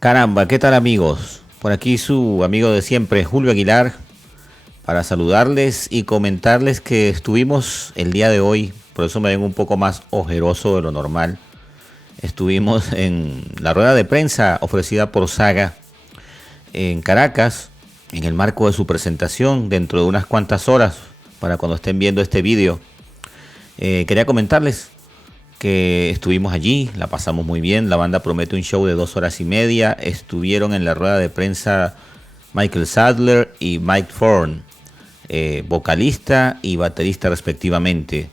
Caramba, ¿qué tal amigos? Por aquí su amigo de siempre, Julio Aguilar, para saludarles y comentarles que estuvimos el día de hoy, por eso me ven un poco más ojeroso de lo normal. Estuvimos en la rueda de prensa ofrecida por SAGA en Caracas, en el marco de su presentación dentro de unas cuantas horas, para cuando estén viendo este vídeo. Quería comentarles que estuvimos allí, la pasamos muy bien, la banda promete un show de 2 horas y media, estuvieron en la rueda de prensa Michael Sadler y Mike Thorne, vocalista y baterista respectivamente.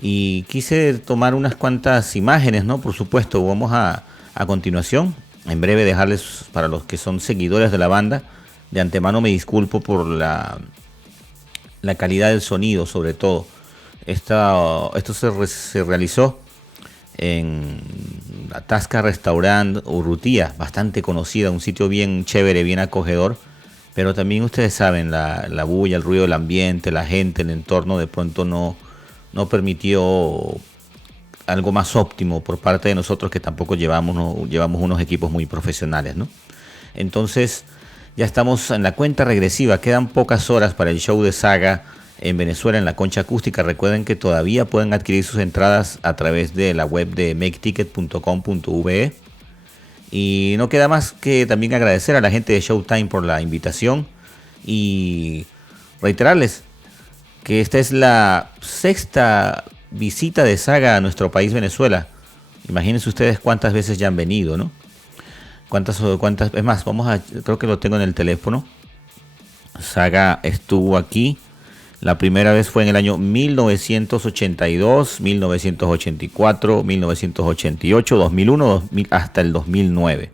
Y quise tomar unas cuantas imágenes, ¿no? Por supuesto, vamos a continuación, en breve dejarles para los que son seguidores de la banda. De antemano me disculpo por la calidad del sonido, sobre todo. Esto se realizó en la Tasca Restaurant Urrutia, bastante conocida, un sitio bien chévere, bien acogedor, pero también ustedes saben, la bulla, el ruido del ambiente, la gente, el entorno de pronto no permitió algo más óptimo por parte de nosotros, que tampoco llevamos unos equipos muy profesionales, ¿no? Entonces ya estamos en la cuenta regresiva, quedan pocas horas para el show de SAGA en Venezuela, en la Concha Acústica. Recuerden que todavía pueden adquirir sus entradas a través de la web de maketicket.com.ve. Y no queda más que también agradecer a la gente de Showtime por la invitación y reiterarles que esta es la sexta visita de SAGA a nuestro país Venezuela. Imagínense ustedes cuántas veces ya han venido, ¿no? Cuántas, es más, creo que lo tengo en el teléfono. SAGA estuvo aquí. La primera vez fue en el año 1982, 1984, 1988, 2001, hasta el 2009,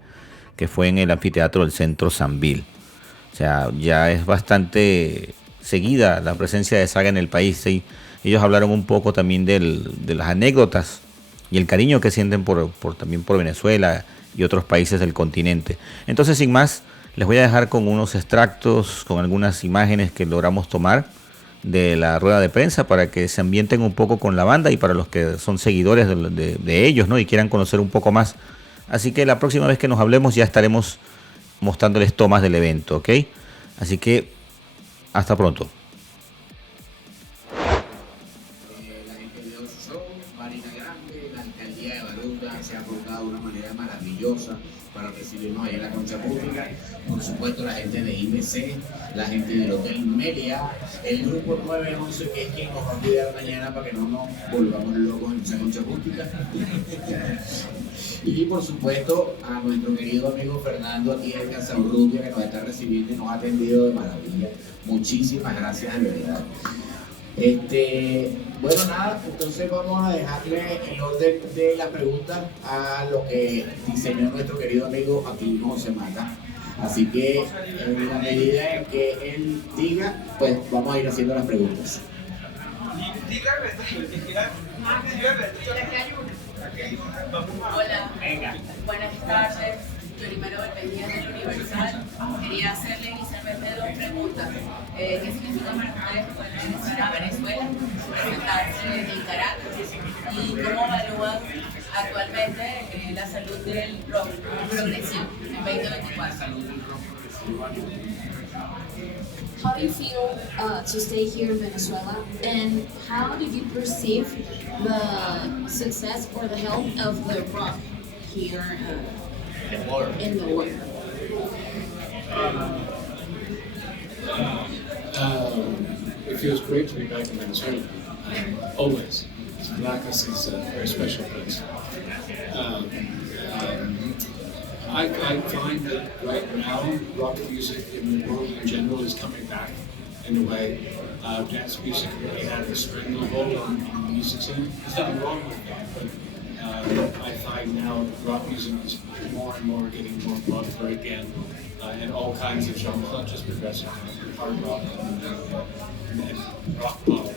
que fue en el anfiteatro del Centro Sambil. O sea, ya es bastante seguida la presencia de SAGA en el país. ¿Sí? Ellos hablaron un poco también de las anécdotas y el cariño que sienten también por Venezuela y otros países del continente. Entonces, sin más, les voy a dejar con unos extractos, con algunas imágenes que logramos tomar de la rueda de prensa para que se ambienten un poco con la banda y para los que son seguidores de ellos, ¿no? Y quieran conocer un poco más. Así que la próxima vez que nos hablemos ya estaremos mostrándoles tomas del evento, ¿ok? Así que hasta pronto. La gente de Oso, Marina Grande, la alcaldía de Baruta se ha portado de una manera maravillosa para recibirnos ahí en la Concha Pública. Por supuesto, la gente de IBC, la gente del Hotel Melia, el grupo 911, que es quien nos va a cuidar mañana para que no nos volvamos locos en esa Concha Pública. Y por supuesto, a nuestro querido amigo Fernando aquí en Casa Urrutia, que nos está recibiendo y nos ha atendido de maravilla. Muchísimas gracias, de verdad. Bueno, nada, entonces vamos a dejarle el orden de las preguntas a lo que diseñó nuestro querido amigo Aquí, José Mata. Así que en la medida en que él diga, pues vamos a ir haciendo las preguntas. Hola, buenas tardes. Yo primero venía del Universal. Quería hacerle inicialmente dos preguntas. ¿Qué significa para ustedes poder a Venezuela, presentarse en Caracas? ¿Y cómo evalúan actualmente la salud del rock progresivo en 2024? How do you feel to stay here in Venezuela, and how did you perceive the success or the health of the rock here in the world? It feels great to be back in Venezuela. Always. Caracas is a very special place. I find that right now, rock music in the world in general is coming back in a way. Dance music really had a stranglehold on the music scene. There's nothing wrong with that, but I find now rock music is more and more getting more popular again, in all kinds of genres, not just progressive, hard rock and rock pop.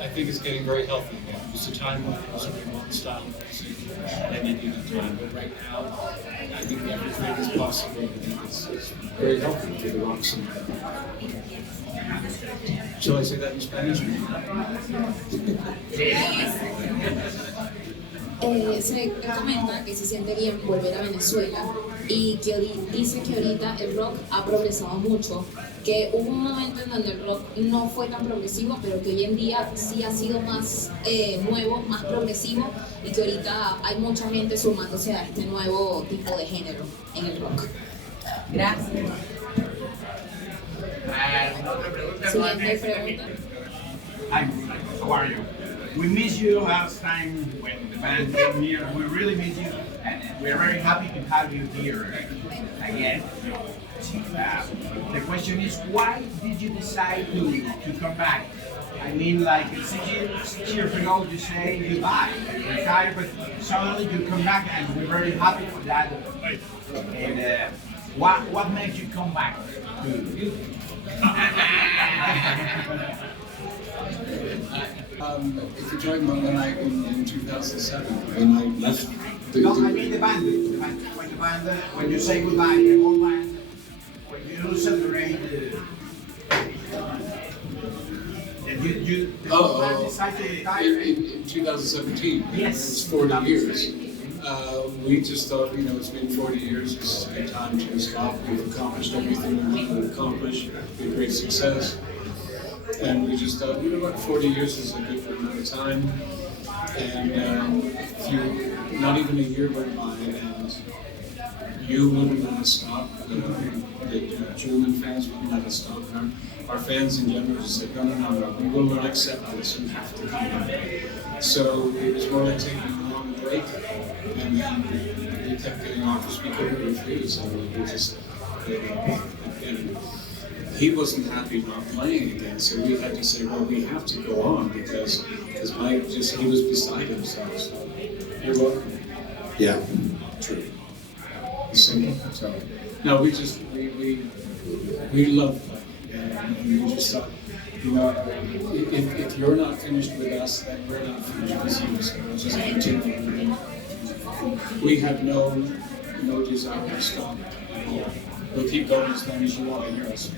I think it's getting very healthy again. It was a time when there was only one style of music and you needed to do it, but right now I think everything is possible. I think it's very healthy for the rock scene. Shall I say that in Spanish? Se comenta que se siente bien volver a Venezuela y que dice que ahorita el rock ha progresado mucho, que hubo un momento en donde el rock no fue tan progresivo, pero que hoy en día sí ha sido más nuevo, más progresivo y que ahorita hay mucha gente sumándose a este nuevo tipo de género en el rock. Gracias. Siguiente pregunta. Hi, how are you? We miss you last time when the band came here. We really miss you, and we're very happy to have you here again. The question is, why did you decide to come back? I mean, like 6 years ago, you say goodbye, retire, but suddenly you come back, and we're very happy for that. And what made you come back? If you joined Banda Night in 2007, when I left No, I mean the band. When you say goodbye, the whole band, when you separate, the whole band decide to retire. in 2017, Yes. it's 40 years. We just thought, it's been 40 years, it's a good time to stop. We've accomplished everything we wanted to accomplish, with great success. And we just thought, 40 years is a good amount of time. And not even a year went by, and you wouldn't let us stop. The German fans wouldn't let us stop. Our fans in general just said, no, we will not accept this. You have to come back. So it was more like taking a long break, and then we kept getting offers we couldn't refuse. And we just, and he wasn't happy not playing again, so we had to say, well, we have to go on because Mike he was beside himself. So you're welcome. Yeah, true. Simple. So no, we love playing, and we just thought, if you're not finished with us, then we're not finished with you. So we'll just continue. We have no desire to stop at all. We'll keep going as long as you want to hear us.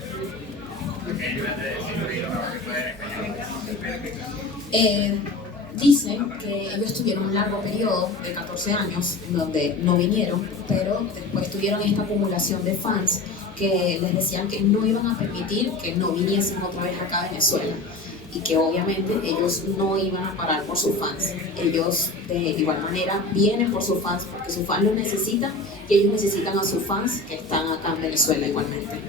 Dicen que ellos tuvieron un largo periodo de 14 años en donde no vinieron, pero después tuvieron esta acumulación de fans que les decían que no iban a permitir que no viniesen otra vez acá a Venezuela y que obviamente ellos no iban a parar por sus fans. Ellos de igual manera vienen por sus fans porque sus fans los necesitan y ellos necesitan a sus fans que están acá en Venezuela igualmente.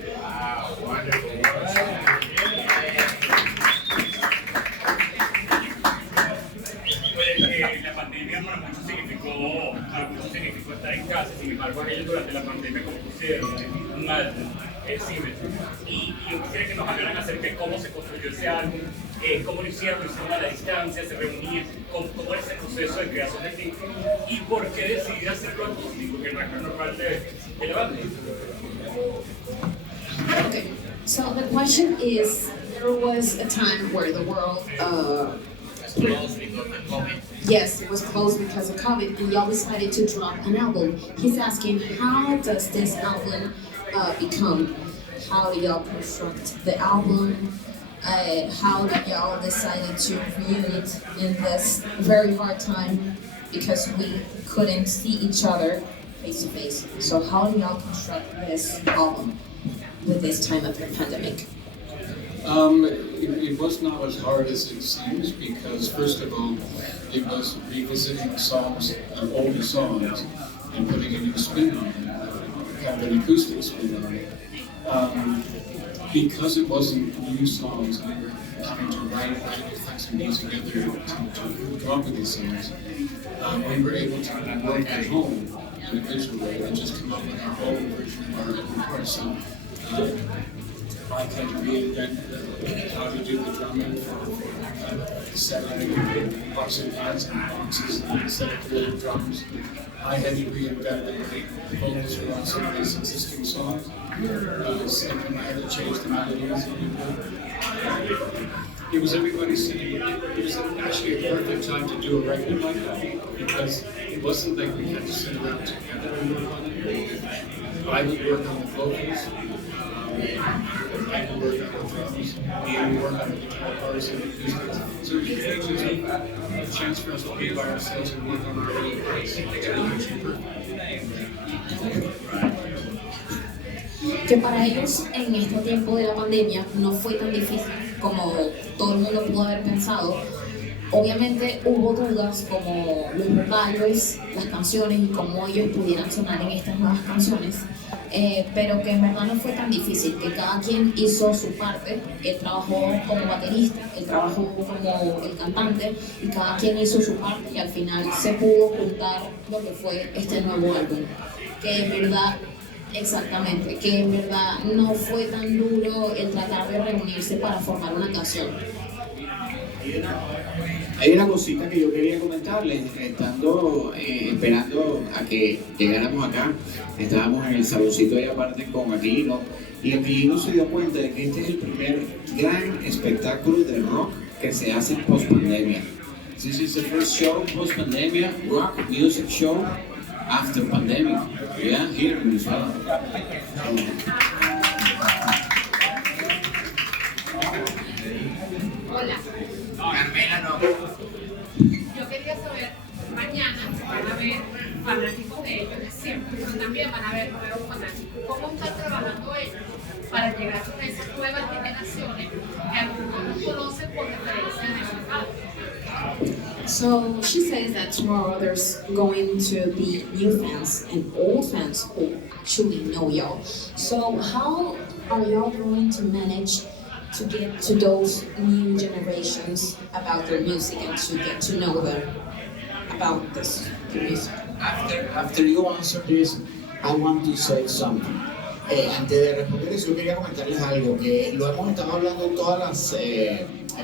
La pandemia para muchos significó estar en casa, sin embargo ellos durante la pandemia compusieron un álbum, y yo quisiera que nos hablaran acerca de cómo se construyó ese álbum, cómo lo hicieron a la distancia, se reunían, cómo es el proceso de creación del disco y por qué decidí hacerlo acústico, que no es lo normal de la banda. Okay, so the question is, there was a time where the world yes, it was closed because of COVID, and y'all decided to drop an album. He's asking, how does this album become? How do y'all construct the album? How did y'all decided to review it in this very hard time because we couldn't see each other face to face? So how do y'all construct this album with this time of the pandemic? It was not as hard as it seems because, first of all, it was revisiting songs, older songs, and putting a new spin on it, kind of an acoustic spin on it. Because it wasn't new songs, and we were having to write things and music together to come up with these songs, we were able to work at home in a visual way and just come up with our own version of our own parts. So, I had to reinvent how to do the drumming for setting pots and pans and boxes instead of little drums. I had to reinvent the vocals for on some of these existing songs. And I had to change the melodies a little bit. It was everybody singing. It was actually a perfect time to do a record like that because it wasn't like we had to sit around together and work on it. I would work on the vocals. I can work on the drums, and work on the guitar parts and the acoustics. So it gives us a chance for us to be by ourselves and work on our own pace. It's actually perfect. Que para ellos en este tiempo de la pandemia no fue tan difícil como todo el mundo pudo haber pensado. Obviamente hubo dudas como los vocales, las canciones y cómo ellos pudieran sonar en estas nuevas canciones, pero que en verdad no fue tan difícil, que cada quien hizo su parte. Él trabajó como baterista, él trabajó como el cantante y cada quien hizo su parte y al final se pudo juntar lo que fue este nuevo álbum, que en verdad... Exactamente, que en verdad no fue tan duro el tratar de reunirse para formar una canción. Hay una cosita que yo quería comentarles, estando esperando a que llegáramos acá, estábamos en el saloncito ahí aparte con Aquí, ¿no? Y Aquí no se dio cuenta de que este es el primer gran espectáculo de rock que se hace post pandemia. This is the first show post pandemia, rock music show after pandemic, yeah, here in Venezuela. Hola. Carmela no. Yo quería saber, mañana van a ver fanáticos de ellos de siempre, pero también van a ver nuevos fanáticos. ¿Cómo están trabajando ellos para llegar con esas nuevas generaciones que algunos no conocen por referencia de su padre? So she says that tomorrow there's going to be new fans and old fans who actually know y'all. So how are y'all going to manage to get to those new generations about their music and to get to know them about this music? After you answer this, I want to say something. Antes de responder eso, yo quería comentarles algo que lo hemos estado hablando en todas las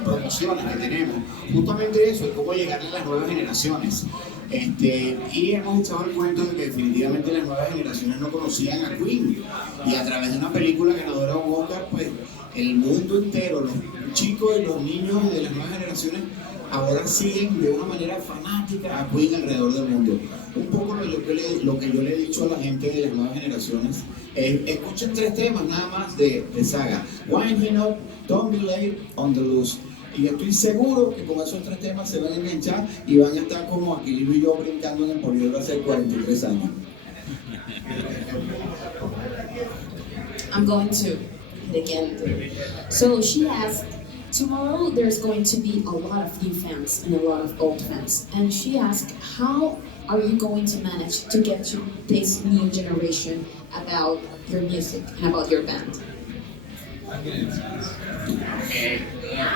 promociones que tenemos, justamente eso, es cómo llegarle a las nuevas generaciones. Y hemos echado el cuento de que definitivamente las nuevas generaciones no conocían a Queen, y a través de una película ganadora de un Oscar, pues el mundo entero, los chicos y los niños de las nuevas generaciones ahora siguen de una manera fanática a Queen alrededor del mundo. Un poco lo que yo le he dicho a la gente de las nuevas generaciones es: escuchen 3 temas nada más de SAGA: Why He Not, Don't Be Late, On The Loose. Y estoy seguro que con esos 3 temas se van a enganchar y van a estar como Aquilino y yo brincando en el poliedro hace 43 años. I'm going to hit again. So she asked, tomorrow there's going to be a lot of new fans and a lot of old fans. And she asked, how are you going to manage to get to this new generation about your music and about your band?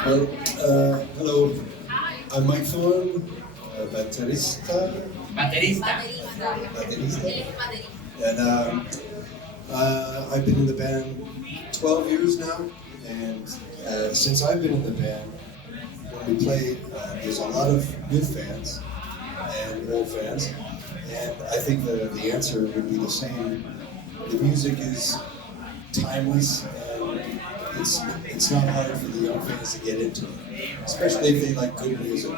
Hello, I'm Mike Thorne, baterista. And I've been in the band 12 years now, and since I've been in the band, when we play, there's a lot of new fans and old fans, and I think that the answer would be the same. The music is timeless, and it's not hard for the young fans to get into it, especially if they like good music.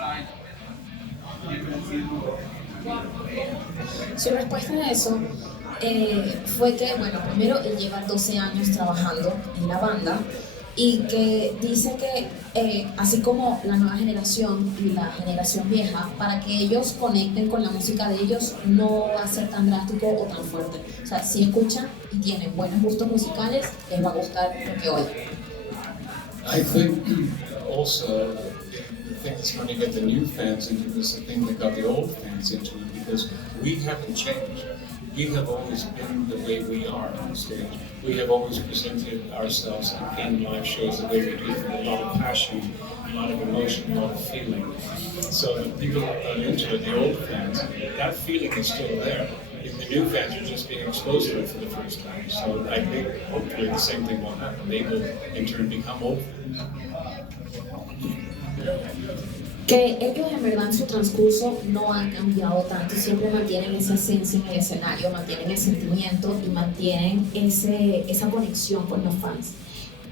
Su respuesta a eso fue que, bueno, primero él lleva 12 años trabajando en la banda y que dice que así como la nueva generación y la generación vieja, para que ellos conecten con la música de ellos no va a ser tan drástico o tan fuerte. O sea, si escuchan y tienen buenos gustos musicales, les va a gustar lo que oyen. I think also the thing that's going to get the new fans into this, the thing that got the old fans into it, because we haven't changed. We have always been the way we are on stage. We have always presented ourselves in live shows the way we do, with a lot of passion, a lot of emotion, a lot of feeling. So the people who got into it, the old fans, that feeling is still there. And the new fans are just being exposed to it for the first time. So I think hopefully the same thing will happen. They will in turn become old fans. Que ellos en verdad en su transcurso no han cambiado tanto, siempre mantienen esa esencia en el escenario, mantienen el sentimiento y mantienen esa conexión con los fans.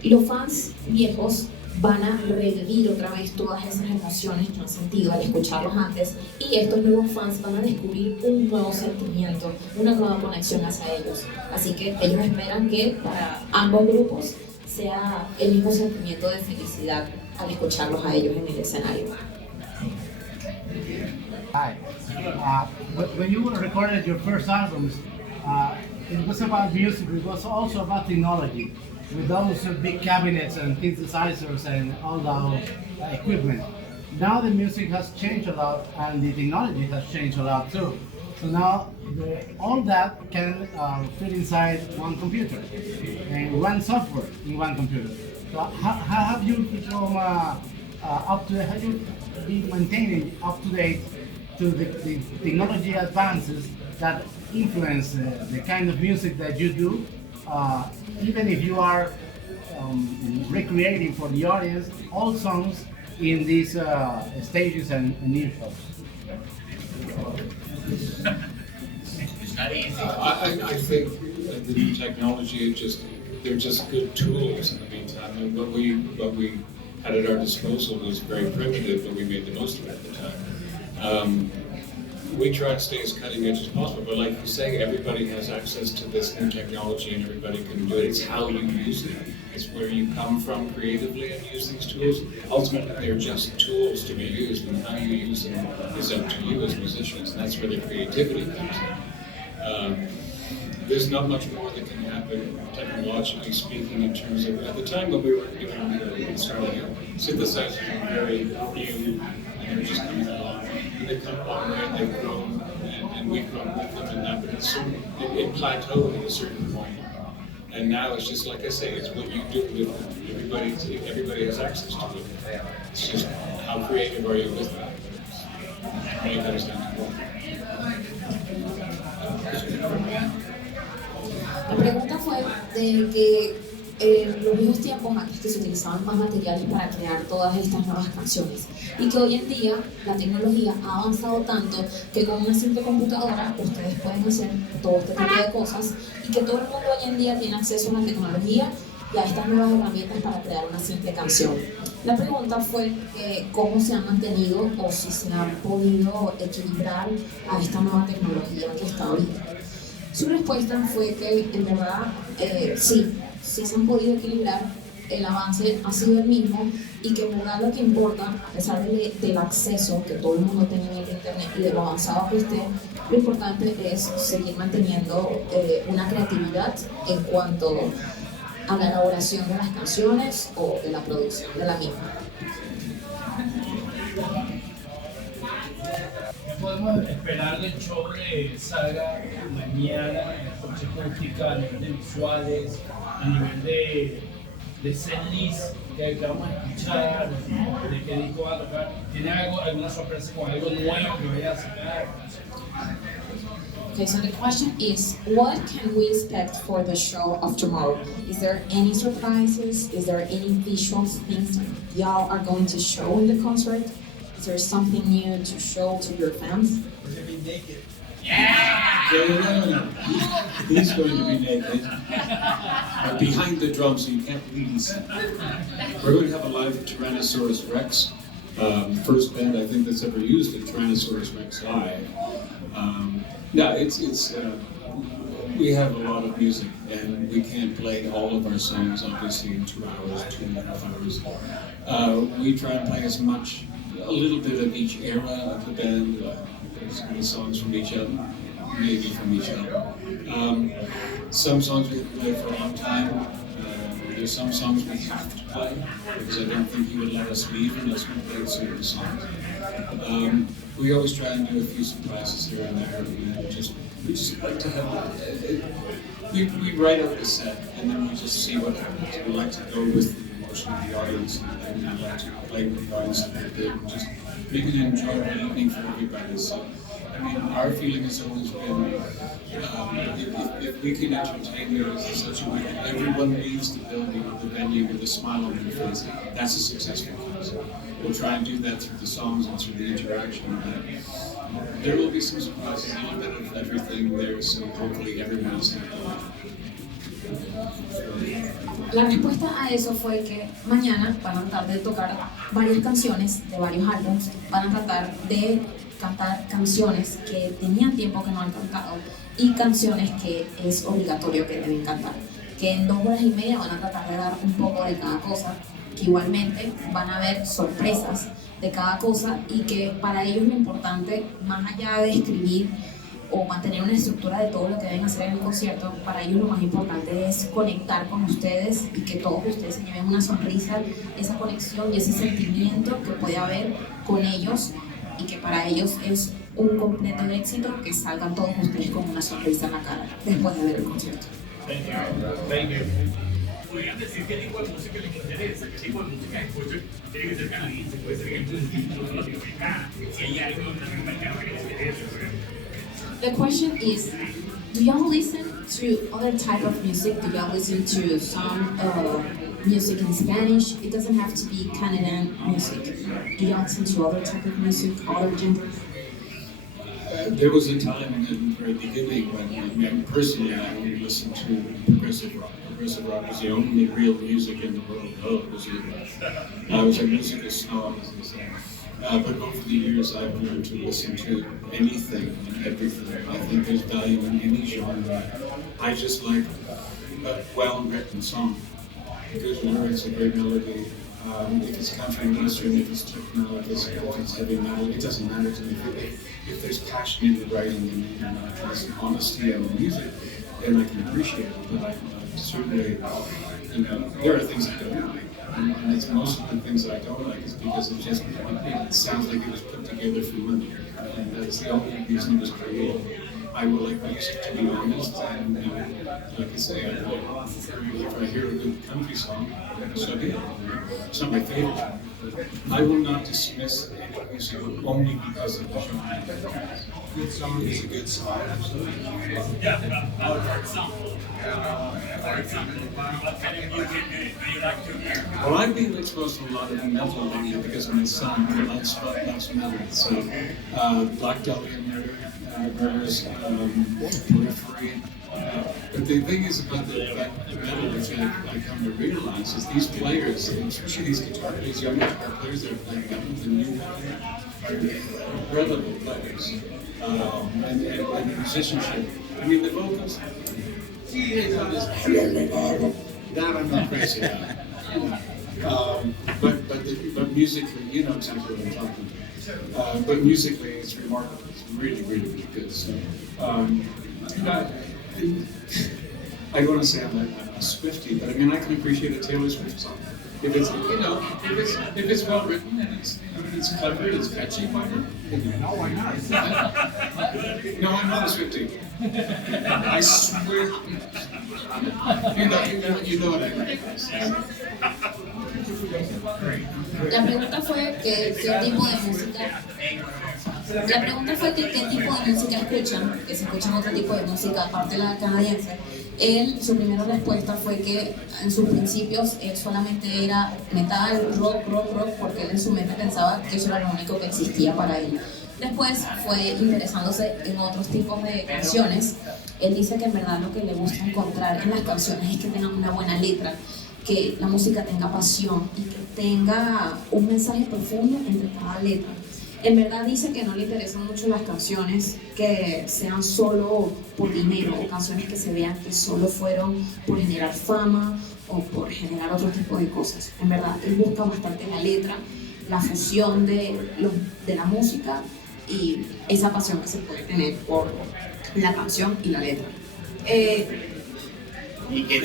Y los fans viejos van a revivir otra vez todas esas emociones que han sentido al escucharlos antes, y estos nuevos fans van a descubrir un nuevo sentimiento, una nueva conexión hacia ellos. Así que ellos esperan que para ambos grupos sea el mismo sentimiento de felicidad al escucharlos a ellos en el escenario. Hi. When you recorded your first albums, it was about music, it was also about technology, with those big cabinets and synthesizers and all those equipment. Now the music has changed a lot and the technology has changed a lot too. So now all that can fit inside one computer and one software in one computer. So how have you become up to, how you be maintaining up to date to the technology advances that influence the kind of music that you do, even if you are recreating for the audience all songs in these stages and new shows? I think that the new technology they're just good tools in the meantime. And what we had at our disposal was very primitive, but we made the most of it at the time. We try to stay as cutting edge as possible, but like you say, everybody has access to this new technology and everybody can do it. It's how you use it. It's where you come from creatively and use these tools. Ultimately, they're just tools to be used, and how you use them is up to you as musicians, and that's where the creativity comes in. There's not much more that can happen technologically speaking in terms of, at the time when we were starting out, synthesizers were very new and they were just coming along. And they've come a long way and they've grown and we've grown with them, and that, but it plateaued at a certain point. And now it's just like I say, it's what you do with it. Everybody has access to it. It's just how creative are you with it. When it comes down to it. La pregunta fue de que en los viejos tiempos antes que se utilizaban más materiales para crear todas estas nuevas canciones, y que hoy en día la tecnología ha avanzado tanto que con una simple computadora ustedes pueden hacer todo este tipo de cosas, y que todo el mundo hoy en día tiene acceso a la tecnología y a estas nuevas herramientas para crear una simple canción. La pregunta fue cómo se han mantenido o si se han podido equilibrar a esta nueva tecnología que está ahorita. Su respuesta fue que en verdad sí se han podido equilibrar, el avance ha sido el mismo, y que en verdad lo que importa, a pesar del acceso que todo el mundo tiene en el internet y de lo avanzado que esté, lo importante es seguir manteniendo una creatividad en cuanto a la elaboración de las canciones o de la producción de la misma. Podemos esperar del show de SAGA mañana en la concha acústica, a nivel de visuales, a nivel de setlist que vamos a escuchar, de qué disco va a tocar? ¿Tiene alguna sorpresa con algo nuevo que vaya a sacar? Okay, so the question is, what can we expect for the show of tomorrow? Is there any surprises? Is there any visual things y'all are going to show in the concert? Is there something new to show to your fans? We're going to be naked. No. He's going to be naked. Behind the drums, so you can't really see. We're going to have a live Tyrannosaurus Rex. First band I think that's ever used a Tyrannosaurus Rex live. We have a lot of music, and we can't play all of our songs obviously in 2 hours, 2.5 hours. We try and play a little bit of each era of the band, some of the songs from each album, maybe from each album. Some songs we haven't played for a long time. There's some songs we have to play, because I don't think he would let us leave unless we played certain songs. We always try and do a few surprises here and there. We just like to have we write out the set and then we just see what happens. We like to go with the emotion of the audience, and we like to play with the audience a little bit and just make it an enjoyable evening for everybody. So, I mean, our feeling has always been if we can entertain you in such a way that everyone leaves the building or the venue with a smile on their face, that's a successful concert. We'll try and do that through the songs and through the interaction. There will be some surprises, a little bit of everything there, so hopefully everyone is happy. La respuesta a eso fue que mañana van a tratar de tocar varias canciones de varios álbumes, van a tratar de cantar canciones que tenían tiempo que no han cantado y canciones que es obligatorio que deben cantar. Que en 2 horas y media van a tratar de dar un poco de cada cosa, que igualmente van a haber sorpresas de cada cosa y que para ellos lo importante, más allá de escribir o mantener una estructura de todo lo que deben hacer en el concierto, para ellos lo más importante es conectar con ustedes y que todos ustedes se lleven una sonrisa, esa conexión y ese sentimiento que puede haber con ellos y que para ellos es un completo éxito que salgan todos ustedes con una sonrisa en la cara después de ver el concierto. ¿Podrían decir qué tipo de música les interesa? ¿Qué tipo de música escuchan? Tiene que ser canadiense, puede ser que incluso latinoamericana. Si hay algo en latinoamericano que les interese. The question is, do y'all listen to other type of music? Do y'all listen to some music in Spanish? It doesn't have to be Canadian music. Do y'all listen to other type of music, other genres? There was a time in the very beginning when personally I only listened to progressive rock. Progressive rock was the only real music in the world. Oh, it was I was a musical snob. But over the years I've learned to listen to anything and everything. I think there's value in any genre. I just like a well-written song. Good lyrics, a great melody. If it's country and western, if it's techno, if it's heavy metal, it doesn't matter to me. If there's passion in the writing and there's honesty in the music, then I can appreciate it. But I certainly, there are things I don't like. And it's most of the things that I don't like is because it sounds like it was put together for money. And that's the only reason it was created. I will like music, to be honest, and like I say, if I hear a good country song, so be it. It's not my favorite. I will not dismiss any music only because of the genre. A good song is a good song. Yeah, for example, what kind of music do you like to hear? Well, I've been exposed to a lot of metal lately because of my son, who loves metal. So, Black Dahlia Murders, Periphery. But the thing is about the metal, which I come to realize, is these players, especially these young guitar players that are playing metal, the new metal, are incredible players. And the musicianship. I mean, the vocals, that I'm not crazy about. But musically, you know exactly what I'm talking about. But musically, it's remarkable. It's really, really, really good. So, I want to say I'm a Swiftie, but I mean I can appreciate a Taylor Swift song if it's if it's well written and it's clever, it's catchy. Why not? No, why not? No, I'm not a Swiftie. I swear. You know what I mean. La pregunta fue que qué tipo de música. La pregunta fue que qué tipo de música escuchan, que se escuchan otro tipo de música aparte de la canadiense. Su primera respuesta fue que en sus principios él solamente era metal, rock, porque él en su mente pensaba que eso era lo único que existía para él. Después fue interesándose en otros tipos de canciones. Él dice que en verdad lo que le gusta encontrar en las canciones es que tengan una buena letra, que la música tenga pasión y que tenga un mensaje profundo entre cada letra. En verdad dice que no le interesan mucho las canciones que sean solo por dinero o canciones que se vean que solo fueron por generar fama o por generar otro tipo de cosas. En verdad él busca bastante la letra, la fusión de la música y esa pasión que se puede tener por la canción y la letra. Y que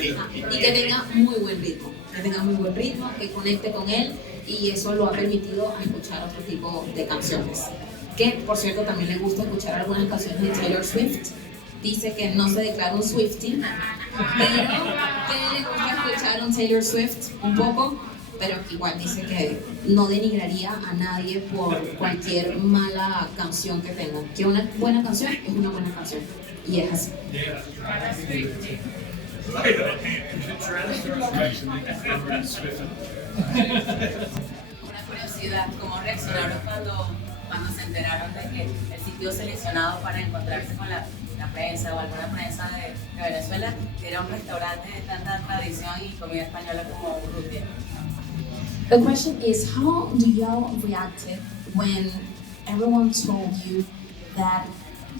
tenga muy buen ritmo, que conecte con él, y eso lo ha permitido a escuchar otro tipo de canciones. Que, por cierto, también le gusta escuchar algunas canciones de Taylor Swift. Dice que no se declara un Swiftie, pero que le gusta escuchar un Taylor Swift un poco, pero que igual dice que no denigraría a nadie por cualquier mala canción que tenga. Que una buena canción es una buena canción, y es así. Una curiosidad, ¿cómo reaccionaron cuando se enteraron de que el sido seleccionado para encontrarse con la prensa o alguna prensa de Venezuela, era un restaurante de tanta tradición y comida española como Urrutia. The question is, how do y'all reacted when everyone told you that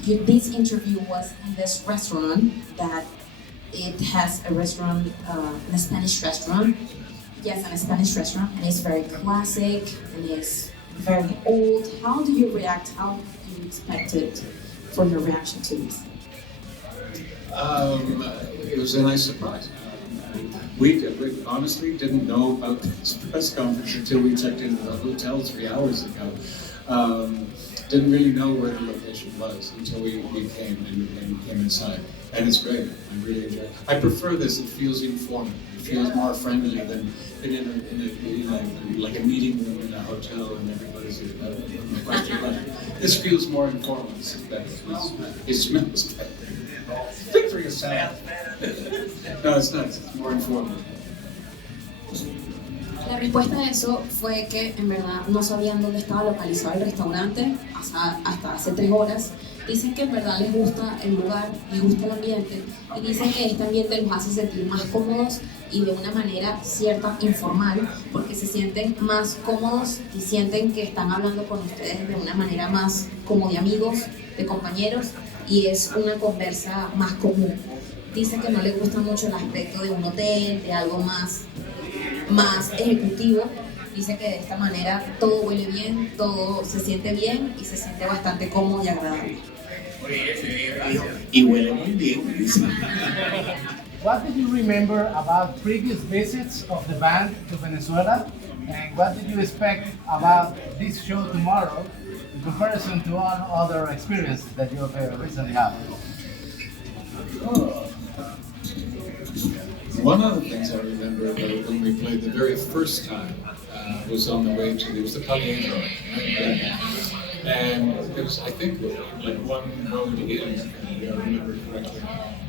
this interview was in this restaurant, that it has a restaurant, a Spanish restaurant? Yes, a Spanish restaurant, and it's very classic and it's very old. How do you react? How do you expect it for your reaction to this? It was a nice surprise. We honestly didn't know about this press conference until we checked into the hotel 3 hours ago. Didn't really know where the location was until we came and came inside. And it's great. I really enjoy it. I prefer this. It feels informal. It feels more friendly than like a meeting room in a hotel and everybody's question. This feels more informal. It's better. It smells better. Good for your salad. No, it's not. It's more informal. La respuesta a eso fue que en verdad no sabían dónde estaba localizado el restaurante hasta hace 3 horas. Dicen que en verdad les gusta el lugar, les gusta el ambiente y dicen que este ambiente los hace sentir más cómodos y de una manera cierta informal, porque se sienten más cómodos y sienten que están hablando con ustedes de una manera más como de amigos, de compañeros, y es una conversa más común. Dice que no le gusta mucho el aspecto de un hotel, de algo más ejecutivo. Dice que de esta manera todo huele bien, todo se siente bien y se siente bastante cómodo y agradable. Y huele muy bien. What did you remember about previous visits of the band to Venezuela? And what did you expect about this show tomorrow in comparison to all other experiences that you have recently had? One of the things I remember about when we played the very first time was on the way to, it was the Caliente, and it was, I think, like one road in, if I remember correctly,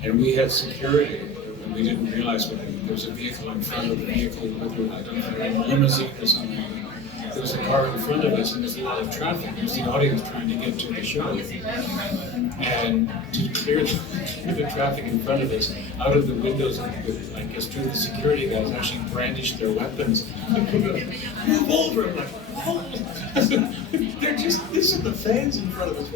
and we had security, and we didn't realize there was a vehicle in front of the vehicle, I don't know, a limousine or something. There was a car in front of us and there's a lot of traffic. There's the audience trying to get to the show. And to clear the traffic in front of us, out of the windows, I guess two of the security guys actually brandished their weapons. Move over! I'm like, oh! They're just, this is the fans in front of us.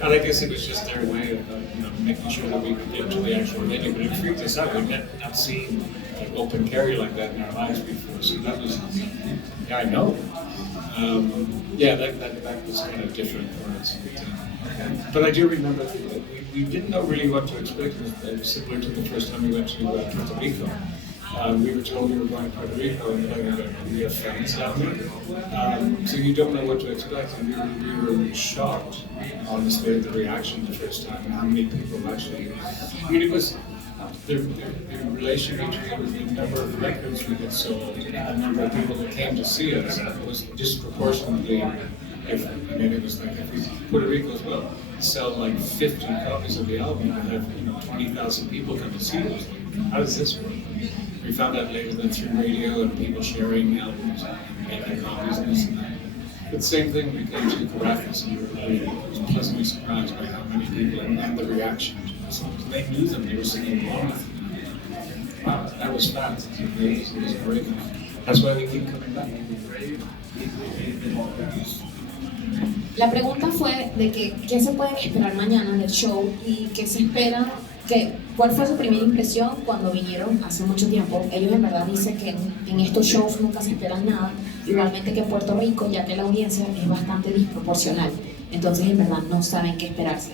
And I guess it was just their way of making sure that we could get to the actual venue. But it freaked us out. We'd not seen open carry like that in our lives before. So that was, yeah, I know. That was kind of different for us. But I do remember that we didn't know really what to expect. It was similar to the first time we went to Puerto Rico. We were told we were going to Puerto Rico and we have friends down there. So you don't know what to expect. And we were shocked, honestly, at the reaction the first time and how many people actually. I mean, it was the relation between the number of records we had sold and the number of people that came to see us was disproportionately different. It was like if we Puerto Rico as well sell like 50 copies of the album and have 20,000 people come to see us. How does this work? We found out later that through radio and people sharing albums and making copies and this and that. But same thing, we came to Caracas and we were really pleasantly surprised by how many people and the reaction to the songs. They knew them, they were singing along with them. Wow, that was fast. It was great. That's why we keep coming back. La pregunta fue de que qué se pueden esperar mañana del show y qué se espera, cuál fue su primera impresión cuando vinieron hace mucho tiempo. Ellos en verdad dicen que en estos shows nunca se esperan nada, igualmente que en Puerto Rico, ya que la audiencia es bastante desproporcional, entonces en verdad no saben qué esperarse.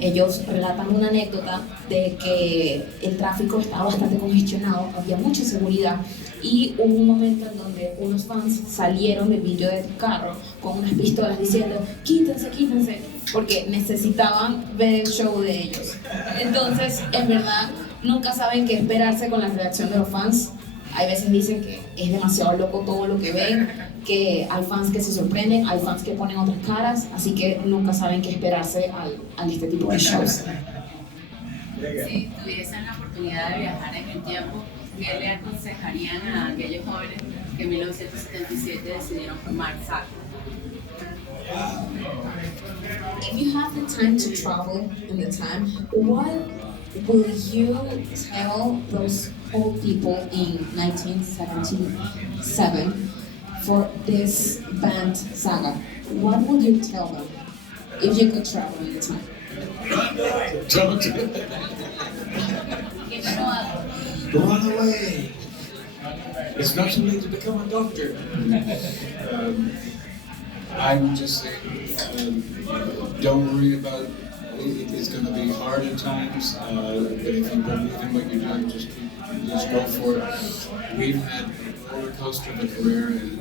Ellos relatan una anécdota de que el tráfico estaba bastante congestionado, había mucha seguridad y hubo un momento en donde unos fans salieron del vidrio del carro con unas pistolas diciendo quítense, quítense, porque necesitaban ver el show de ellos. Entonces, en verdad, nunca saben qué esperarse con la reacción de los fans. Hay veces dicen que es demasiado loco todo lo que ven, que hay fans que se sorprenden, hay fans que ponen otras caras, así que nunca saben qué esperarse a este tipo de shows. Si tuviesen la oportunidad de viajar en el tiempo, ¿qué le aconsejarían a aquellos jóvenes que en 1977 decidieron formar SAGA? If you have the time to travel in the time, what will you tell those old people in 1977 for this band SAGA? What would you tell them if you could travel in the time? Don't run away. It's not too late to become a doctor. I would just say, don't worry about it. It's going to be hard at times, but if you believe in what you're doing, just go for it. We've had a roller coaster of a career, and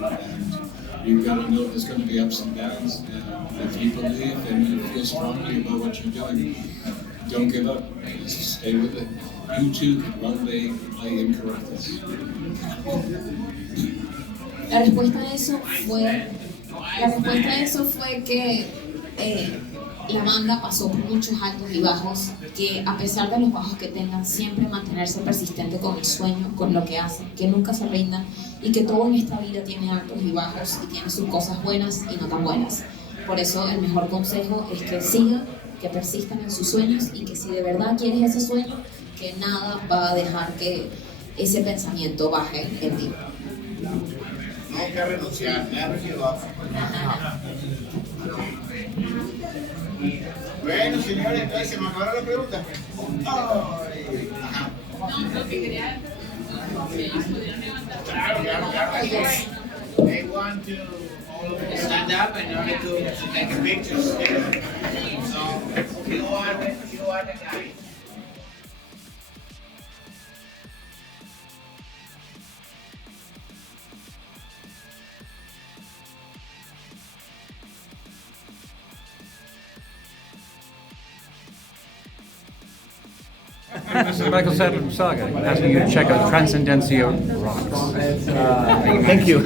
you've got to know there's going to be ups and downs. If you believe and you feel strongly about what you're doing, don't give up. Just stay with it. You too can one day play in Caracas. La respuesta a eso fue que la banda pasó por muchos altos y bajos, que a pesar de los bajos que tengan, siempre mantenerse persistente con el sueño, con lo que hacen, que nunca se rindan y que todo en esta vida tiene altos y bajos y tiene sus cosas buenas y no tan buenas. Por eso el mejor consejo es que sigan, que persistan en sus sueños y que si de verdad quieres ese sueño, que nada va a dejar que ese pensamiento baje en ti. Nunca renunciar, never give up. Bueno, señores, entonces se me acabaron las preguntas. Ajá. No, lo que quería si ellos pudieran levantar. Claro. They want to all of them stand up in order to take a picture. So you are the guy. This is Michael Sadler from SAGA, asking you to check out Transcendencia Rocks. Thank you.